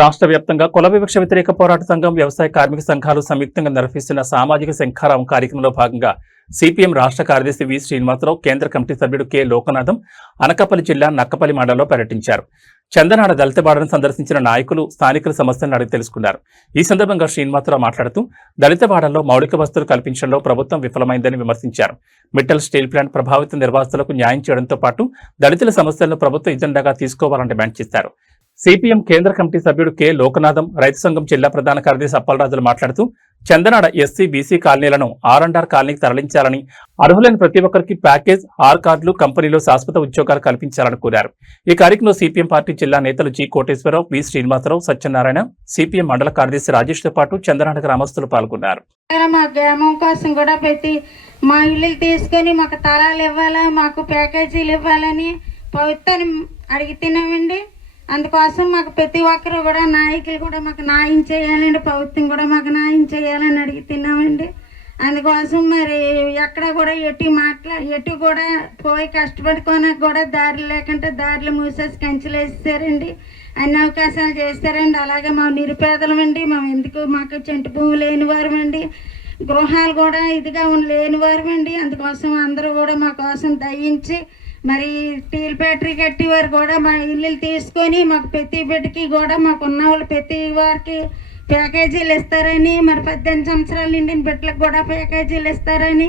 రాష్ట్ర వ్యాప్తంగా కుల వివక్ష వ్యతిరేక పోరాట సంఘం, వ్యవసాయ కార్మిక సంఘాలు సంయుక్తంగా నిర్వహిస్తున్న సామాజిక శంఖారావం కార్యక్రమంలో భాగంగా సిపిఎం రాష్ట్ర కార్యదర్శి వి శ్రీనివాసరావు, కేంద్ర కమిటీ సభ్యుడు కె లోకనాథం అనకాపల్లి జిల్లా నక్కపల్లి మండలంలో పర్యటించారు. చందనాడ దళితవాడను సందర్శించిన నాయకులు స్థానికుల సమస్యలను అడిగి తెలుసుకున్నారు. ఈ సందర్భంగా శ్రీనివాసరావు మాట్లాడుతూ దళితవాడల్లో మౌలిక వసతులు కల్పించడంలో ప్రభుత్వం విఫలమైందని విమర్శించారు. మిట్టల్ స్టీల్ ప్లాంట్ ప్రభావిత నిర్వాసితులకు న్యాయం చేయడంతో పాటు దళితుల సమస్యలను ప్రభుత్వం ఎజెండాగా తీసుకోవాలని డిమాండ్ చేశారు. సిపిఎం కేంద్ర కమిటీ సభ్యుడు కె లోకనాథం, రైతు సంఘం జిల్లా ప్రధాన కార్యదర్శి అప్పలరాజులు మాట్లాడుతూ చందనాడ ఎస్సీ, బీసీ కాలనీలను R&R కాలనీకి తరలించాలని, అర్హులైన ప్రతి ఒక్కరికి ప్యాకేజ్, ఆర్ కార్డులు, కంపెనీలో శాశ్వత ఉద్యోగాలు కల్పించాలని కోరారు. ఈ కార్యక్రమంలో సిపిఎం పార్టీ జిల్లా నేతలు జి కోటేశ్వరరావు, వి శ్రీనివాసరావు, సత్యనారాయణ, సిపిఎం మండల కార్యదర్శి రాజేష్ తో పాటు చందనాడ గ్రామస్తులు పాల్గొన్నారు. మా గ్రామం కోసం కూడా ప్రతి మా ఇల్లు తీసుకొని మాకు తలాలు ఇవ్వాలా, మాకు ప్యాకేజీలు ఇవ్వాలని ప్రభుత్వాన్ని అడుగుతున్నామండి. అందుకోసం మాకు ప్రతి ఒక్కరు కూడా నాయకులు కూడా మాకు న్యాయం చేయాలండి, ప్రభుత్వం కూడా మాకు న్యాయం చేయాలని అడుగుతున్నామండి. అందుకోసం మరి ఎక్కడ కూడా ఎటు కూడా పోయి కష్టపడుకోనకు కూడా దారి లేకుంటే దారిలో మూసేసి కంచెలు వేస్తారండి, అన్ని అవకాశాలు చేస్తారండి. అలాగే మా నిరుపేదలమండి, మాకు చెంటు భూమి లేని వారమండి, గృహాలు కూడా ఇదిగా లేని వారమండి. అందుకోసం అందరూ కూడా మా కోసం దయించి మరి స్టీల్ ఫ్యాక్టరీ కట్టి వారు కూడా మా ఇల్లు తీసుకొని మాకు ప్రతి బిడ్డకి కూడా మాకున్న వాళ్ళు ప్రతి వారికి ప్యాకేజీలు ఇస్తారని, మరి 18 సంవత్సరాలు నిండిన బిడ్డలకు కూడా ప్యాకేజీలు ఇస్తారని,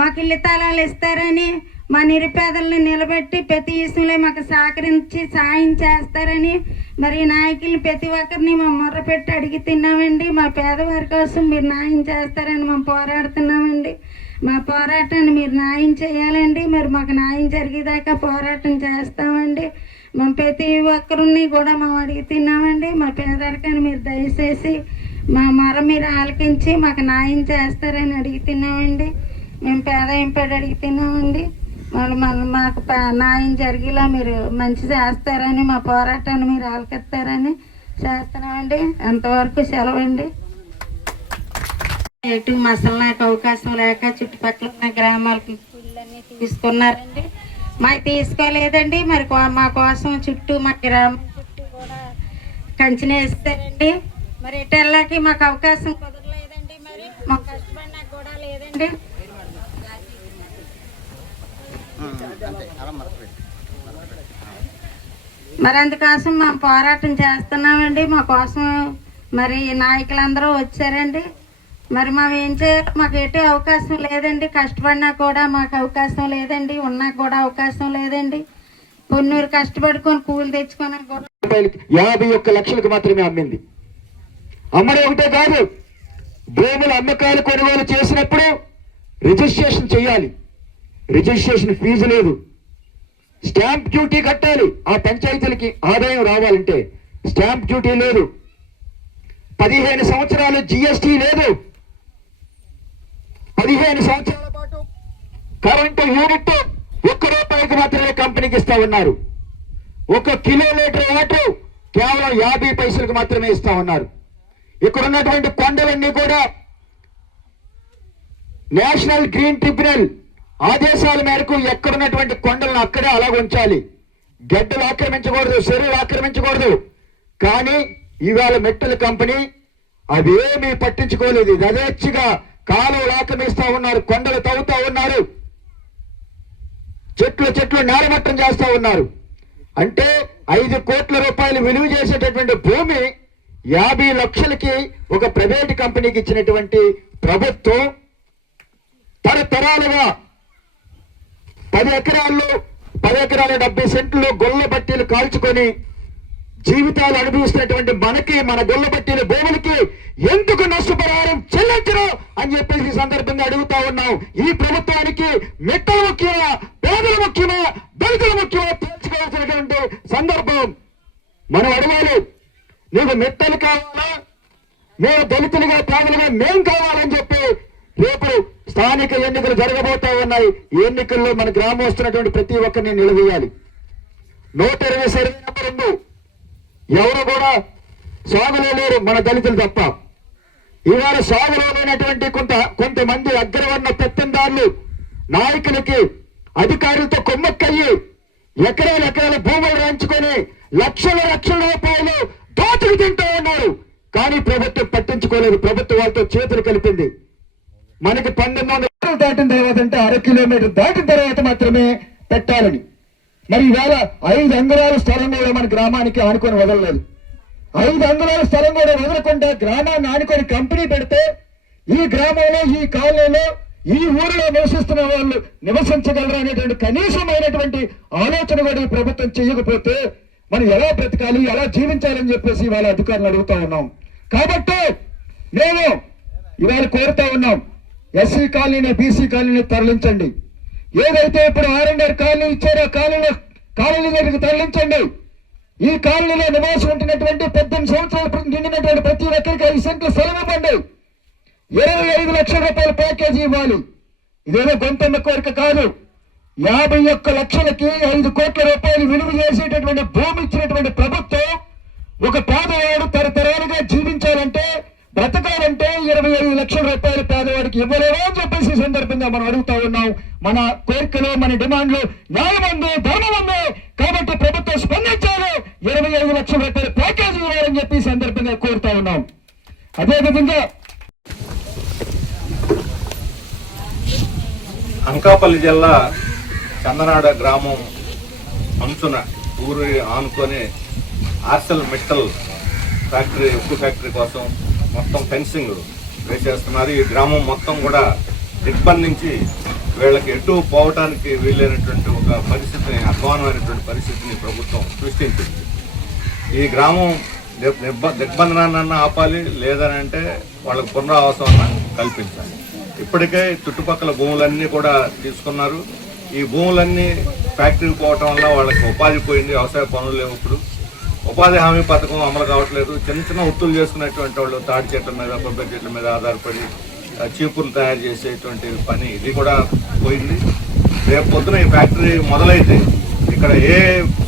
మాకు ఇల్లు తాళాలు ఇస్తారని, మా నిరుపేదలను నిలబెట్టి ప్రతి విషయంలో మాకు సహకరించి సాయం చేస్తారని మరి నాయకుల్ని ప్రతి ఒక్కరిని మా మొర్రపెట్టి అడుగుతున్నామండి. మా పేదవారి కోసం మీరు న్యాయం చేస్తారని మేము పోరాడుతున్నామండి. మా పోరాటాన్ని మీరు న్యాయం చేయాలండి. మరి మాకు న్యాయం జరిగేదాకా పోరాటం చేస్తామండి. మేము ప్రతి ఒక్కరిని కూడా మేము అడుగుతున్నామండి. మా పేదరికాన్ని మీరు దయచేసి మా మొర మీరు ఆలకించి మాకు న్యాయం చేస్తారని అడుగుతున్నామండి. మేము పేదయింపడి అడుగుతున్నామండి. మాకు న్యాయం జరిగేలా మీరు మంచి చేస్తారని, మా పోరాటాన్ని మీరు ఆలకిస్తారని చేస్తున్నామండి. అంతవరకు సెలవండి. ఎటు మసలు నాకు అవకాశం లేక చుట్టుపక్కల ఉన్న గ్రామాలకి ఇళ్ళన్నీ తీసుకున్నారండి, మాకు తీసుకోలేదండి. మరి మా కోసం చుట్టూ మా గ్రామం చుట్టూ కూడా కంచెనే వేస్తారండి. మరి ఎటు వెళ్ళాకి మాకు అవకాశం కుదరలేదండి. మరి మాకు కష్టపడినాక కూడా లేదండి. మరి అందుకోసం మేము పోరాటం చేస్తున్నామండి. మా కోసం మరి నాయకులందరూ వచ్చారండి. మరి మేము ఏం చేయాలి, మాకు ఎటు అవకాశం లేదండి. కష్టపడినా కూడా మాకు అవకాశం లేదండి, ఉన్నా కూడా అవకాశం లేదండి. పొన్నూరు కష్టపడుకొని కూలి తెచ్చుకొని కూడా 51 లక్షలకు మాత్రమే అమ్మింది. అమ్మడం ఒకటే కాదు, భూముల అమ్మకాలు కొనుగోలు చేసినప్పుడు రిజిస్ట్రేషన్ చేయాలి. రిజిస్ట్రేషన్ ఫీజు లేదు, స్టాంప్ డ్యూటీ కట్టాలి. ఆ పంచాయతీలకి ఆదాయం రావాలంటే స్టాంప్ డ్యూటీ లేదు, 15 సంవత్సరాలు జిఎస్టీ లేదు, 15 సంవత్సరాల పాటు కరెంటు యూనిట్ ₹1 మాత్రమే కంపెనీకి ఇస్తా ఉన్నారు. 1 కిలోలీటర్ వాటర్ కేవలం 50 పైసలకు మాత్రమే ఇస్తా ఉన్నారు. ఇక్కడ ఉన్నటువంటి కొండలన్నీ కూడా నేషనల్ గ్రీన్ ట్రిబ్యునల్ ఆదేశాల మేరకు ఎక్కడున్నటువంటి కొండలను అక్కడే అలాగ ఉంచాలి. గడ్డలు ఆక్రమించకూడదు, చెరువులు ఆక్రమించకూడదు. కానీ ఇవాళ మెట్టల కంపెనీ అవేమీ పట్టించుకోలేదు. యథేచ్ఛగా కాలువలు ఆక్రమిస్తా ఉన్నారు, కొండలు తవ్వుతా ఉన్నారు, చెట్లు నేలమట్టం చేస్తా ఉన్నారు. అంటే 5 కోట్ల రూపాయలు విలువ చేసేటటువంటి భూమి 50 లక్షలకి ఒక ప్రైవేట్ కంపెనీకి ఇచ్చినటువంటి ప్రభుత్వం తరతరాలుగా 10 ఎకరాల్లో 10 ఎకరాల 70 సెంట్లు గొల్ల బట్టీలు కాల్చుకొని జీవితాలు అనుభవిస్తున్నటువంటి మనకి, మన గొల్ల బట్టీల భూములకి ఎందుకు నష్టపరిహారం చెల్లించరు అని చెప్పేసి ఈ సందర్భంగా అడుగుతా ఉన్నాం. ఈ ప్రభుత్వానికి మెట్టలు ముఖ్యమా, పేదలు ముఖ్యమా, దళితులు ముఖ్యమా తెలుసుకోవాల్సినటువంటి సందర్భం. మనం అడగాలి, నీకు మెట్టలు కావాలా, మేము దళితులుగా పేదలుగా మేం కావాలని చెప్పి రేపు స్థానిక ఎన్నికలు జరగబోతా ఉన్నాయి. ఈ ఎన్నికల్లో మన గ్రామం వస్తున్నటువంటి ప్రతి ఒక్కరిని నిలదీయాలి. 120 సర్వే నెంబర్ ఉంది. ఎవరు కూడా సాగులో లేరు, మన దళితులు తప్ప. ఇవాళ సాగులో లేనటువంటి కొంతమంది అగ్రవర్ణ పెత్తందారులు నాయకులకి, అధికారులతో కొమ్మక్కయ్యి ఎకరాల భూములు రాయించుకొని లక్షల రూపాయలు దోచుకు తింటూ ఉన్నారు. కానీ ప్రభుత్వం పట్టించుకోలేదు. ప్రభుత్వం వాళ్ళతో చేతులు కలిపింది. మనకి 1200 దాటిన తర్వాత అంటే 1/2 కిలోమీటర్ దాటిన తర్వాత మాత్రమే పెట్టాలని. మరి ఈవేళ 5 అంగుళాల స్థలం కూడా మన గ్రామానికి ఆనుకొని వదలలేదు. 5 అంగుళాల స్థలం కూడా వదలకుండా గ్రామాన్ని ఆనుకొని కంపెనీ పెడితే ఈ గ్రామంలో, ఈ కాలనీలో, ఈ ఊరిలో నివసిస్తున్న వాళ్ళు నివసించగలరు అనేటువంటి కనీసమైనటువంటి ఆలోచన కూడా ఈ ప్రభుత్వం చేయకపోతే మనం ఎలా బ్రతకాలి, ఎలా జీవించాలని చెప్పేసి వాళ్ళ అధికారులు అడుగుతా ఉన్నాం. కాబట్టి మేము ఇవాళ కోరుతా ఉన్నాం, ఎస్సీ కాలనీని, బీసీ కాలనీని తరలించండి. ఏదైతే ఇప్పుడు R&R కాలనీ ఇచ్చారో కాలనీ దగ్గరికి తరలించండి. ఈ కాలనీలో నివాసం ఉంటున్నటువంటి 18 సంవత్సరాలు నిండినటువంటి ప్రతి ఒక్కరికి 5 సెంట్ల స్థలం ఇవ్వండి. 25 లక్షల రూపాయల ప్యాకేజీ ఇవ్వాలి. ఇదేదో గొంతెమ్మ కోరిక కాదు. 51 లక్షలకి 5 కోట్ల రూపాయలు విలువ చేసేటటువంటి భూమి ఇచ్చినటువంటి ప్రభుత్వం ఒక పేదవాడు తరతరాలుగా జీవించాలంటే, బ్రతకాలంటే 25 లక్షల రూపాయలు పేదవాడికి ఇవ్వలేమో అని చెప్పేసి సందర్భంగా మనం అడుగుతా ఉన్నాం. మన కోరికలు, మన డిమాండ్లు న్యాయం ఉంది, ధర్మం ఉంది. కాబట్టి ప్రభుత్వం స్పందించాలి, 25 లక్షల రూపాయల ప్యాకేజీ ఇవ్వాలని చెప్పి సందర్భంగా కోరుతా ఉన్నాం. అదేవిధంగా అనకాపల్లి జిల్లా చందనాడ గ్రామం అంచున ఊరి ఆనుకొని ఆర్సెల్ మెటల్ ఫ్యాక్టరీ, ఉక్కు ఫ్యాక్టరీ కోసం మొత్తం ఫెన్సింగ్ వేసేస్తున్నారు. ఈ గ్రామం మొత్తం కూడా దిగ్బంధించి వీళ్ళకి ఎటు పోవటానికి వీలైనటువంటి ఒక పరిస్థితిని, అధ్వానమైనటువంటి పరిస్థితిని ప్రభుత్వం సృష్టించింది. ఈ గ్రామం దిగ్బంధనాన్ని ఆపాలి, లేదనంటే వాళ్ళకు పునరావాసం కల్పించాలి. ఇప్పటికే చుట్టుపక్కల భూములన్నీ కూడా తీసుకున్నారు. ఈ భూములన్నీ ఫ్యాక్టరీకి పోవటం వల్ల వాళ్ళకి ఉపాధి పోయింది, వ్యవసాయ పనులు లేవు. ఇప్పుడు ఉపాధి హామీ పథకం అమలు కావట్లేదు. చిన్న చిన్న వృత్తులు చేసుకునేటువంటి వాళ్ళు తాడి చెట్ల మీద, కొబ్బరి చెట్ల మీద ఆధారపడి చీపుర్లు తయారు చేసేటువంటి పని, ఇది కూడా పోయింది. రేపు పొద్దున ఈ ఫ్యాక్టరీ మొదలైతే ఇక్కడ ఏ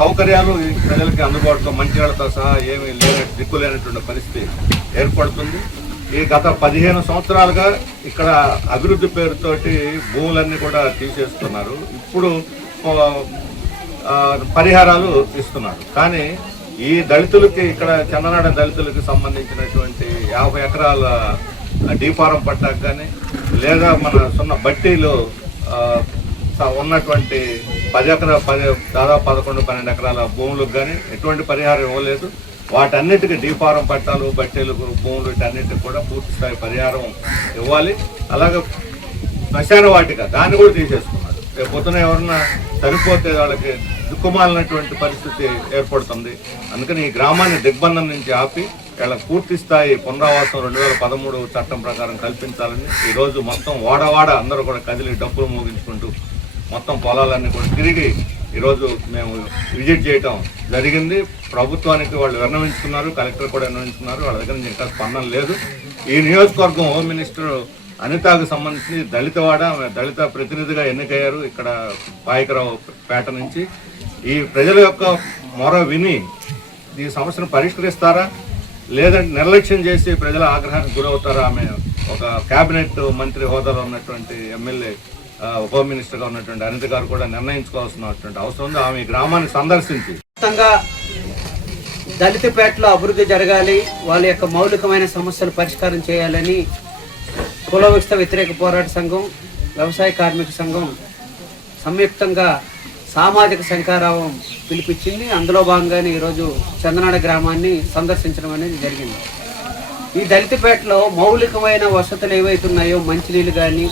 సౌకర్యాలు ఈ ప్రజలకి అందుబాటులో, మంచినీళ్ళతో సహా ఏమీ దిక్కులేనటువంటి పరిస్థితి ఏర్పడుతుంది. ఈ గత 15 సంవత్సరాలుగా ఇక్కడ అభివృద్ధి పేరుతోటి భూములన్నీ కూడా తీసేస్తున్నారు. ఇప్పుడు పరిహారాలు ఇస్తున్నారు. కానీ ఈ దళితులకి, ఇక్కడ చందనాడ దళితులకి సంబంధించినటువంటి 50 ఎకరాల డీఫారం పట్టాకు కానీ, లేదా మన బట్టీలు ఉన్నటువంటి 10 దాదాపు 11-12 ఎకరాల భూములకు కానీ ఎటువంటి పరిహారం ఇవ్వలేదు. వాటన్నిటికీ డీఫారం పట్టాలు, బట్టీలు, భూములు, వీటన్నిటికి కూడా పూర్తి స్థాయి పరిహారం ఇవ్వాలి. అలాగే శ్మశాన వాటిక దాన్ని కూడా తీసేసుకున్నారు. రేపు పొద్దున ఎవరన్నా చనిపోతే వాళ్ళకి దిక్కుమాలినటువంటి పరిస్థితి ఏర్పడుతుంది. అందుకని ఈ గ్రామాన్ని దిగ్బంధం నుంచి ఆపి వీళ్ళకి పూర్తి స్థాయి పునరావాసం 2013 చట్టం ప్రకారం కల్పించాలని ఈరోజు మొత్తం వాడవాడ అందరూ కూడా కదిలి డబ్బులు మోగించుకుంటూ మొత్తం పొలాలన్నీ కూడా తిరిగి ఈరోజు మేము విజిట్ చేయటం జరిగింది. ప్రభుత్వానికి వాళ్ళు విన్నవించుకున్నారు, కలెక్టర్ కూడా విన్నవించుకున్నారు. వాళ్ళ దగ్గర నుంచి ఇంకా స్పందన లేదు. ఈ నియోజకవర్గం హోమ్ మినిస్టర్ అనితాకు సంబంధించి దళిత ప్రతినిధిగా ఎన్నికయ్యారు ఇక్కడ పాయకరావు పేట నుంచి. ఈ ప్రజల యొక్క మొర విని ఈ సమస్యను పరిష్కరిస్తారా, లేదంటే నిర్లక్ష్యం చేసి ప్రజల ఆగ్రహానికి గురవుతారా? ఆమె ఒక కేబినెట్ మంత్రి హోదాలో ఉన్నటువంటి ఎమ్మెల్యే, హోమ్ మినిస్టర్గా ఉన్నటువంటి అనిత గారు కూడా నిర్ణయించుకోవాల్సినటువంటి అవసరం ఉంది. ఆమె గ్రామాన్ని సందర్శించి దళితపేటలో అభివృద్ధి జరగాలి, వాళ్ళ యొక్క మౌలికమైన సమస్యలు పరిష్కారం చేయాలని కుల వ్యతిరేక పోరాట సంఘం, వ్యవసాయ కార్మిక సంఘం సంయుక్తంగా సామాజిక శంఖారావం పిలిపించింది. అందులో భాగంగానే ఈరోజు చందనాడ గ్రామాన్ని సందర్శించడం అనేది జరిగింది. ఈ దళితపేటలో మౌలికమైన వసతులు ఏవైతున్నాయో, మంచినీళ్ళు కానీ,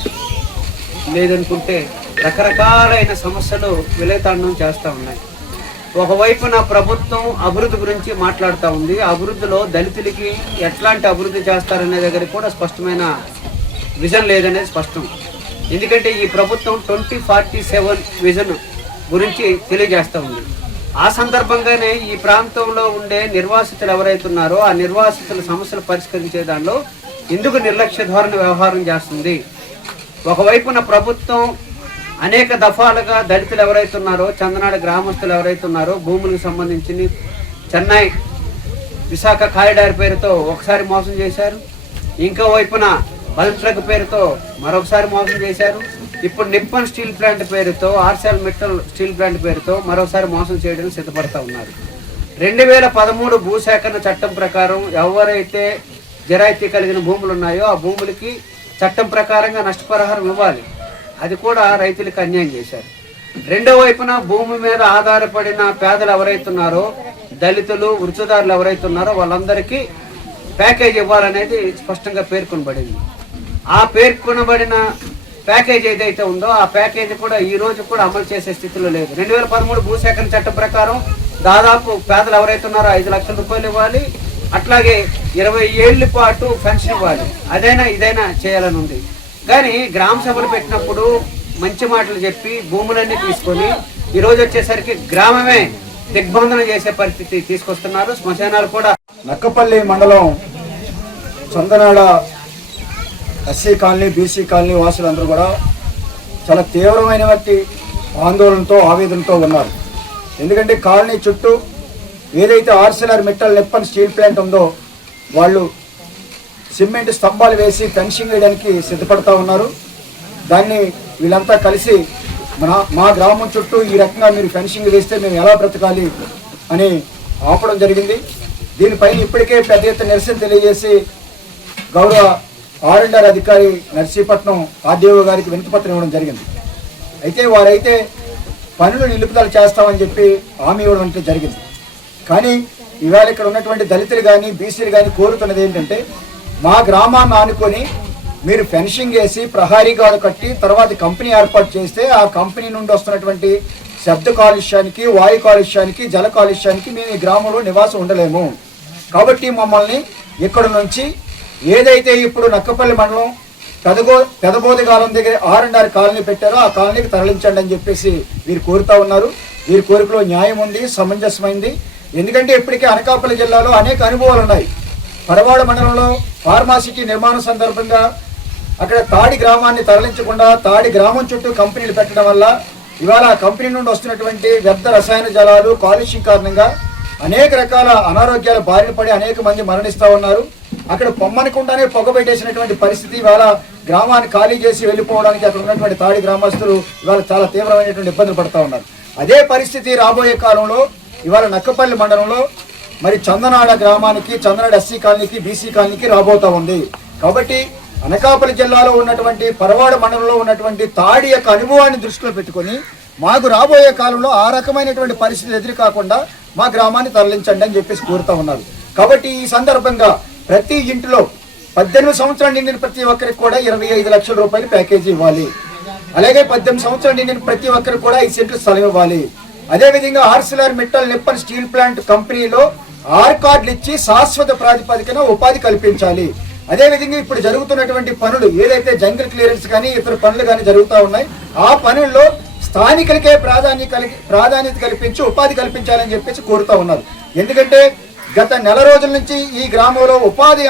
లేదనుకుంటే రకరకాలైన సమస్యలు విలయతాండం చేస్తూ ఉన్నాయి. ఒకవైపున ప్రభుత్వం అభివృద్ధి గురించి మాట్లాడుతూ ఉంది. అభివృద్ధిలో దళితులకి ఎట్లాంటి అభివృద్ధి చేస్తారనే దగ్గర కూడా స్పష్టమైన విజన్ లేదనేది స్పష్టం. ఎందుకంటే ఈ ప్రభుత్వం 2047 విజన్ గురించి తెలియజేస్తూ ఉంది. ఆ సందర్భంగానే ఈ ప్రాంతంలో ఉండే నిర్వాసితులు ఎవరైతున్నారో ఆ నిర్వాసితుల సమస్యలు పరిష్కరించే దానిలో ఎందుకు నిర్లక్ష్య ధోరణి వ్యవహారం చేస్తుంది? ఒకవైపున ప్రభుత్వం అనేక దఫాలుగా దళితులు ఎవరైతున్నారో, చందనాడ గ్రామస్తులు ఎవరైతున్నారో భూములకు సంబంధించి చెన్నై విశాఖ కారిడార్ పేరుతో ఒకసారి మోసం చేశారు. ఇంకో వైపున బల్క్ ట్రక్ పేరుతో మరొకసారి మోసం చేశారు. ఇప్పుడు నిప్పన్ స్టీల్ ప్లాంట్ పేరుతో, ఆర్సెల్ మెటల్ స్టీల్ ప్లాంట్ పేరుతో మరోసారి మోసం చేయడానికి సిద్ధపడతా ఉన్నారు. 2013 భూసేకరణ చట్టం ప్రకారం ఎవరైతే జరాయితీ కలిగిన భూములు ఉన్నాయో ఆ భూములకి చట్టం ప్రకారంగా నష్టపరిహారం ఇవ్వాలి. అది కూడా రైతులకు అన్యాయం చేశారు. రెండో వైపున భూమి మీద ఆధారపడిన పేదలు ఎవరైతున్నారో, దళితులు, వృత్తిదారులు ఎవరైతున్నారో వాళ్ళందరికీ ప్యాకేజ్ ఇవ్వాలనేది స్పష్టంగా పేర్కొనబడింది. ఆ పేర్కొనబడిన ప్యాకేజ్ ఏదైతే ఉందో ఆ ప్యాకేజ్ కూడా ఈ రోజు కూడా అమలు చేసే స్థితిలో లేదు. 2013 భూసేకరణ చట్టం ప్రకారం దాదాపు పేదలు ఎవరైతే ఉన్నారో 5 లక్షల రూపాయలు ఇవ్వాలి. అట్లాగే 20 ఏళ్ల పాటు పెన్షన్ ఇవ్వాలి. అదైనా ఇదైనా చేయాలని ఉంది. కానీ గ్రామ సభలు పెట్టినప్పుడు మంచి మాటలు చెప్పి భూములన్నీ తీసుకొని ఈ రోజు వచ్చేసరికి గ్రామమే దిగ్బంధన చేసే పరిస్థితి తీసుకొస్తున్నారు. శ్మశానాలు కూడా. నక్కపల్లి మండలం Chandanada SC colony, BC colony వాసులందరూ కూడా చాలా తీవ్రమైనటువంటి ఆందోళనతో, ఆవేదనతో ఉన్నారు. ఎందుకంటే కాలనీ చుట్టూ ఏదైతే Arcelor metal Nippon steel plant ఉందో వాళ్ళు సిమెంట్ స్తంభాలు వేసి ఫెన్సింగ్ వేయడానికి సిద్ధపడతా ఉన్నారు. దాన్ని వీళ్ళంతా కలిసి మా గ్రామం చుట్టూ ఈ రకంగా మీరు ఫెన్సింగ్ వేస్తే మేము ఎలా బ్రతకాలి అని ఆపడం జరిగింది. దీనిపైన ఇప్పటికే పెద్ద ఎత్తున నిరసన తెలియజేసి గౌరవ R&R అధికారి నర్సీపట్నం ఆర్డీఓ గారికి వినతిపత్రం ఇవ్వడం జరిగింది. అయితే వారైతే పనులు నిలుపుదల చేస్తామని చెప్పి హామీ ఇవ్వడం అంటే జరిగింది. కానీ ఇవాళ ఇక్కడ ఉన్నటువంటి దళితులు కానీ, బీసీలు కానీ కోరుతున్నది ఏంటంటే మా గ్రామాన్ని ఆనుకొని మీరు ఫెన్సింగ్ వేసి ప్రహారీ గోడ కట్టి తర్వాత కంపెనీ ఏర్పాటు చేస్తే ఆ కంపెనీ నుండి వస్తున్నటువంటి శబ్ద కాలుష్యానికి, వాయు కాలుష్యానికి, జల కాలుష్యానికి మేము ఈ గ్రామంలో నివాసం ఉండలేము. కాబట్టి మమ్మల్ని ఇక్కడ నుంచి ఏదైతే ఇప్పుడు నక్కపల్లి మండలం పెదబోదిగాలం దగ్గర R&R కాలనీ పెట్టారో ఆ కాలనీకి తరలించండి అని చెప్పేసి వీరు కోరుతా ఉన్నారు. వీరి కోరికలో న్యాయం ఉంది, సమంజసమైంది. ఎందుకంటే ఇప్పటికే అనకాపల్లి జిల్లాలో అనేక అనుభవాలు ఉన్నాయి. పరవాడ మండలంలో ఫార్మాసిటీ నిర్మాణం సందర్భంగా అక్కడ తాడి గ్రామాన్ని తరలించకుండా తాడి గ్రామం చుట్టూ కంపెనీలు పెట్టడం వల్ల ఇవాళ ఆ కంపెనీ నుండి వస్తున్నటువంటి వ్యర్థ రసాయన జలాలు కాలుష్యం కారణంగా అనేక రకాల అనారోగ్యాల బారిన పడి అనేక మంది మరణిస్తూ ఉన్నారు. అక్కడ పొమ్మనకుండానే పొగబెట్టేసినటువంటి పరిస్థితి. ఇవాళ గ్రామాన్ని ఖాళీ చేసి వెళ్ళిపోవడానికి అక్కడ ఉన్నటువంటి తాడి గ్రామస్తులు ఇవాళ చాలా తీవ్రమైనటువంటి ఇబ్బందులు పడుతూ ఉన్నారు. అదే పరిస్థితి రాబోయే కాలంలో ఇవాళ నక్కపల్లి మండలంలో మరి చందనాడ గ్రామానికి, చందనాడ ఎస్సీ కాలనీకి, బీసీ కాలనీకి రాబోతా ఉంది. కాబట్టి అనకాపల్లి జిల్లాలో ఉన్నటువంటి పరవాడ మండలంలో ఉన్నటువంటి తాడి యొక్క అనుభవాన్ని దృష్టిలో పెట్టుకొని మాకు రాబోయే కాలంలో ఆ రకమైనటువంటి పరిస్థితులు ఎదురు కాకుండా మా గ్రామాన్ని తరలించండి అని చెప్పేసి కోరుతా ఉన్నారు. కాబట్టి ఈ సందర్భంగా ప్రతి ఇంటిలో 18 సంవత్సరాలు నిండిన ప్రతి ఒక్కరికి కూడా 25 లక్షల రూపాయలు ప్యాకేజీ ఇవ్వాలి. అలాగే 18 సంవత్సరాలు నిండిన ప్రతి ఒక్కరికి కూడా 5 సెంట్లు స్థలం ఇవ్వాలి. అదేవిధంగా Arcelor metal Nippon steel plant కంపెనీలో R కార్డులు ఇచ్చి శాశ్వత ప్రాతిపదికన ఉపాధి కల్పించాలి. అదేవిధంగా ఇప్పుడు జరుగుతున్నటువంటి పనులు ఏదైతే జంగిల్ క్లియరెన్స్ కానీ ఇతర పనులు కానీ జరుగుతూ ఉన్నాయి ఆ పనుల్లో స్థానికులకే ప్రాధాన్యత కల్పించి ఉపాధి కల్పించాలని చెప్పేసి కోరుతా ఉన్నారు. ఎందుకంటే గత నెల రోజుల నుంచి ఈ గ్రామంలో ఉపాధి